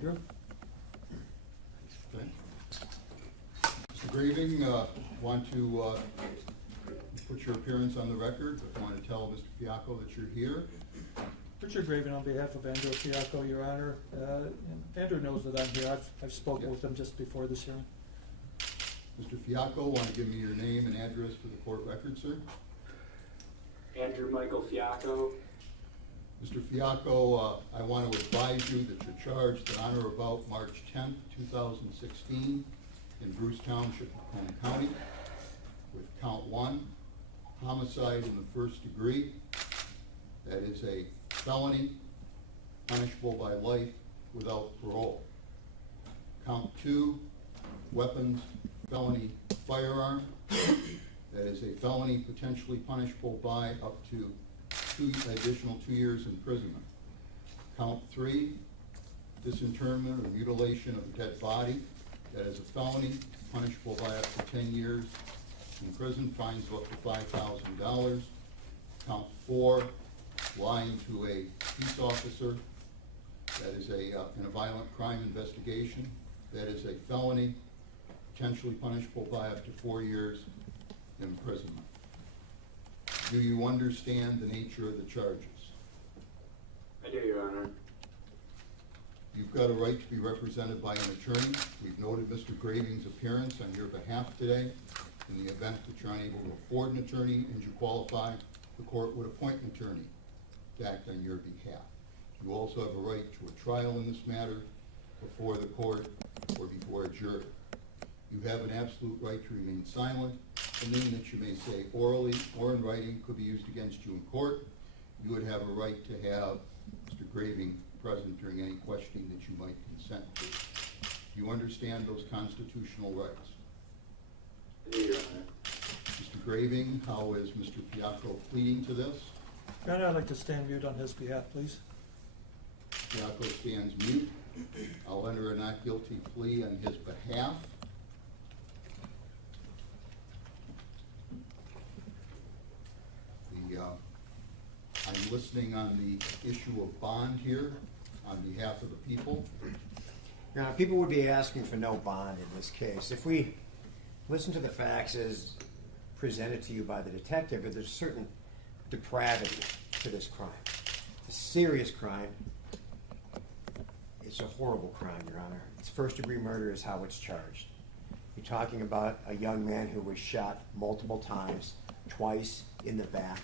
Andrew. Okay. Mr. Grieving, want to put your appearance on the record, but want to tell Mr. Fiacco that you're here. Richard Graven on behalf of Andrew Fiacco, Your Honor. Andrew knows that I'm here. I've spoken with him just before this hearing. Mr. Fiacco, want to give me your name and address for the court record, sir? Andrew Michael Fiacco. Mr. Fiacco, I want to advise you that you're charged on or about March 10th, 2016 in Bruce Township, Macomb County with count 1, homicide in the first degree. That is a felony punishable by life without parole. Count 2, weapons, felony firearm. That is a felony potentially punishable by up to additional 2 years imprisonment. Count 3, disinterment or mutilation of a dead body. That is a felony punishable by up to 10 years in prison, fines of up to $5,000. Count 4, lying to a peace officer. That is in a violent crime investigation. That is a felony potentially punishable by up to 4 years imprisonment. Do you understand the nature of the charges? I do, Your Honor. You've got a right to be represented by an attorney. We've noted Mr. Graving's appearance on your behalf today. In the event that you're unable to afford an attorney and you qualify, the court would appoint an attorney to act on your behalf. You also have a right to a trial in this matter before the court or before a jury. You have an absolute right to remain silent. Anything that you may say orally or in writing could be used against you in court. You would have a right to have Mr. Graving present during any questioning that you might consent to. Do you understand those constitutional rights? I do, Your Honor. Mr. Graving, how is Mr. Fiacco pleading to this? Your Honor, I'd like to stand mute on his behalf, please. Fiacco stands mute. I'll enter a not guilty plea on his behalf. I'm listening on the issue of bond here on behalf of the people. Now, people would be asking for no bond in this case. If we listen to the facts as presented to you by the detective, there's a certain depravity to this crime. It's a serious crime. It's a horrible crime, Your Honor. It's first-degree murder is how it's charged. You're talking about a young man who was shot multiple times, twice in the back,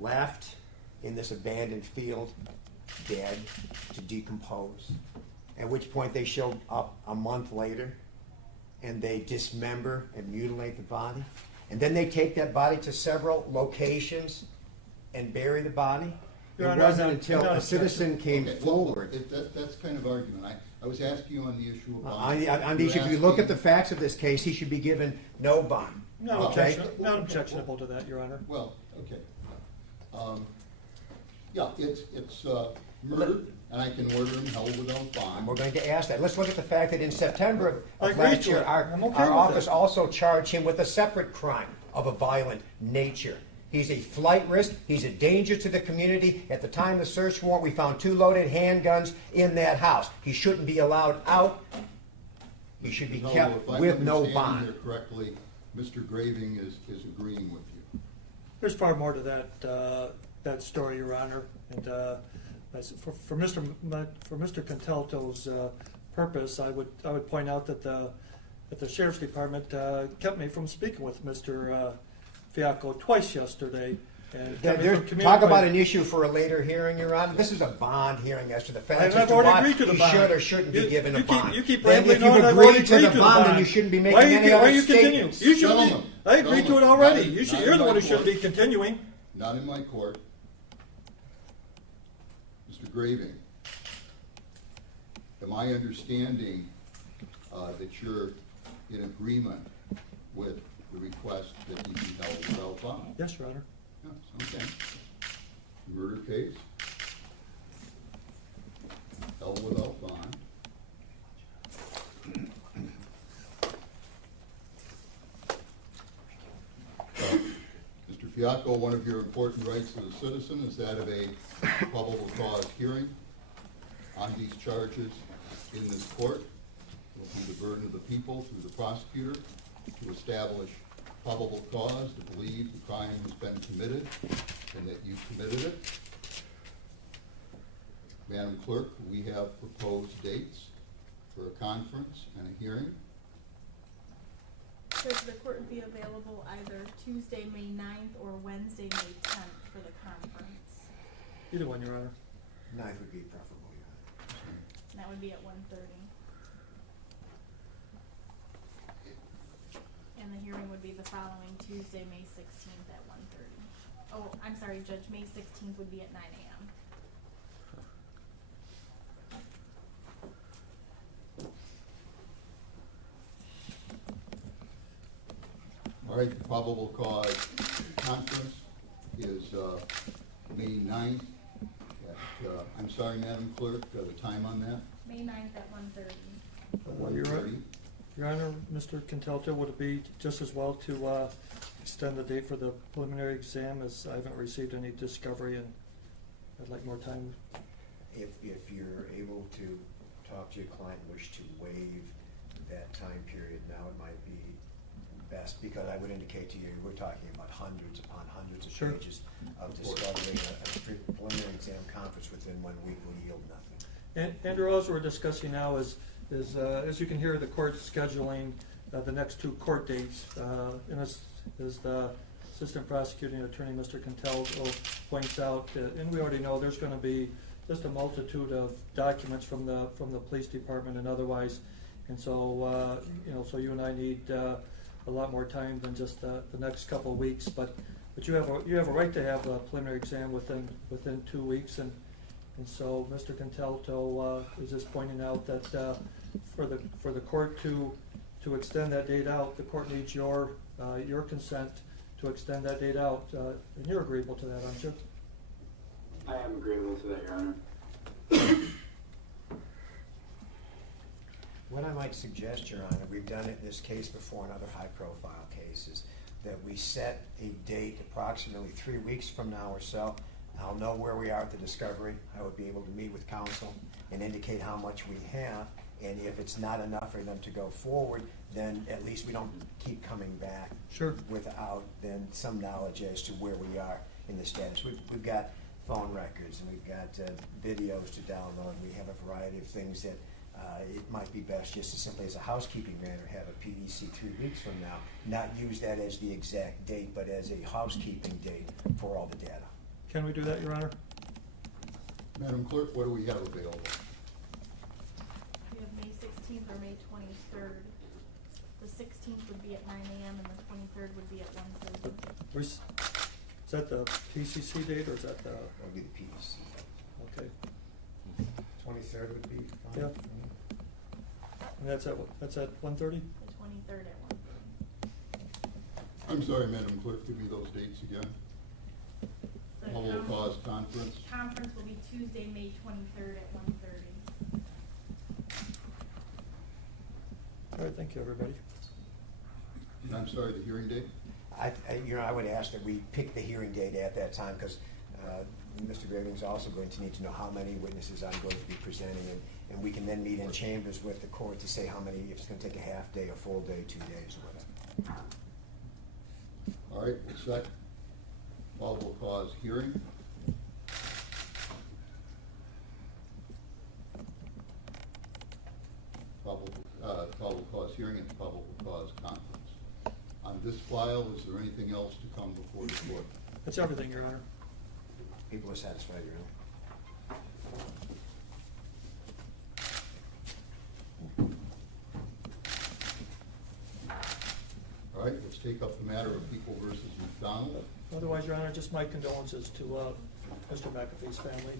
left in this abandoned field, dead, to decompose. At which point they showed up a month later and they dismember and mutilate the body. And then they take that body to several locations and bury the body. It wasn't until a citizen came forward. That's kind of argument. I was asking you on the issue of bond. On the issue, if you look at the facts of this case, he should be given no bond. Not objectionable to that, Your Honor. Well, okay. Yeah, it's murder, and I can order him held without bond. And we're going to ask that. Let's look at the fact that in September I of agree last to year, it. our I'm okay with office it. also charged him with a separate crime of a violent nature. He's a flight risk. He's a danger to the community. At the time of the search warrant, we found 2 loaded handguns in that house. He shouldn't be allowed out. He should be kept with no bond. If I understand here correctly, Mr. Graving is agreeing with you. There's far more to that story, Your Honor. And for Mr. Contelto's purpose, I would point out that the Sheriff's Department kept me from speaking with Mr. Fiacco twice yesterday. And Talk about an issue for a later hearing, Your Honor. This is a bond hearing as to the facts. I've already agreed to the he bond. should or shouldn't be given a bond. You keep Then rambling if on. you've I've already agreed to the bond, then you shouldn't be making any why are other you continuing? statements. You should be. Gentlemen, I agreed to it gentlemen, already. not You're in the one my who should court. be continuing. Not in my court. Mr. Graving, am I understanding that you're in agreement with the request that he be held without bond? Yes, Your Honor. Yes, okay. Murder case, held without bond. Mr. Fiacco, one of your important rights as a citizen is that of a probable cause hearing on these charges in this court. It will be the burden of the people through the prosecutor to establish probable cause to believe the crime has been committed and that you committed it. Madam Clerk, we have proposed dates for a conference and a hearing. Judge, the court would be available either Tuesday, May 9th or Wednesday, May 10th for the conference. Either one, Your Honor. 9th would be preferable, Your Honor. And that would be at 1:30. And the hearing would be the following Tuesday, May 16th at 1:30. Oh, I'm sorry, Judge, May 16th would be at 9 a.m. All right, the probable cause conference is May 9th at, I'm sorry, Madam Clerk, the time on that? May 9th at 1:30. Your Honor, Mr. Contelto, would it be just as well to extend the date for the preliminary exam, as I haven't received any discovery and I'd like more time? If you're able to talk to your client and wish to waive that time period, now it might be best, because I would indicate to you, we're talking about hundreds upon hundreds of Sure. pages of discovery. A preliminary exam conference within 1 week will yield nothing. Andrew, all we're discussing now is as you can hear, the court's scheduling the next two court dates. And as the Assistant Prosecuting Attorney, Mr. Contelto, points out, and we already know there's going to be just a multitude of documents from the police department and otherwise. And so, so you and I need a lot more time than just the next couple of weeks. But you have a right to have a preliminary exam within 2 weeks. And so Mr. Contelto is just pointing out that for the court to extend that date out, the court needs your consent to extend that date out. And you're agreeable to that, aren't you? I am agreeable to that, Your Honor. What I might suggest, Your Honor, we've done it in this case before in other high-profile cases, that we set a date approximately 3 weeks from now or so. I'll know where we are at the discovery. I would be able to meet with counsel and indicate how much we have. And if it's not enough for them to go forward, then at least we don't keep coming back. Sure. Without then some knowledge as to where we are in the status. We've got phone records and we've got videos to download. We have a variety of things that it might be best just as simply as a housekeeping matter, have a PDC 3 weeks from now, not use that as the exact date, but as a housekeeping date for all the data. Can we do that, Your Honor? Madam Clerk, what do we have available? We have May 16th or May 23rd. The 16th would be at 9 a.m. and the 23rd would be at 1:30. Is that the PCC date or is that the? That would be the PDC. Okay. 23rd would be fine. Yeah. And that's at 1:30? The 23rd at 1:30. I'm sorry, Madam Clerk, give me those dates again. The Probable cause conference. conference will be Tuesday, May 23rd at 1:30. All right, thank you, everybody. And I'm sorry, the hearing date? I would ask that we pick the hearing date at that time, because Mr. Graving's also going to need to know how many witnesses I'm going to be presenting, and we can then meet in chambers with the court to say how many, if it's going to take a half day, a full day, 2 days, or whatever. All right, we'll set probable cause hearing. Probable cause hearing and probable cause conference. On this file, is there anything else to come before the court? That's everything, Your Honor. People are satisfied, Your Honor. All right, let's take up the matter of People versus McDonald. Otherwise, Your Honor, just my condolences to Mr. McAfee's family.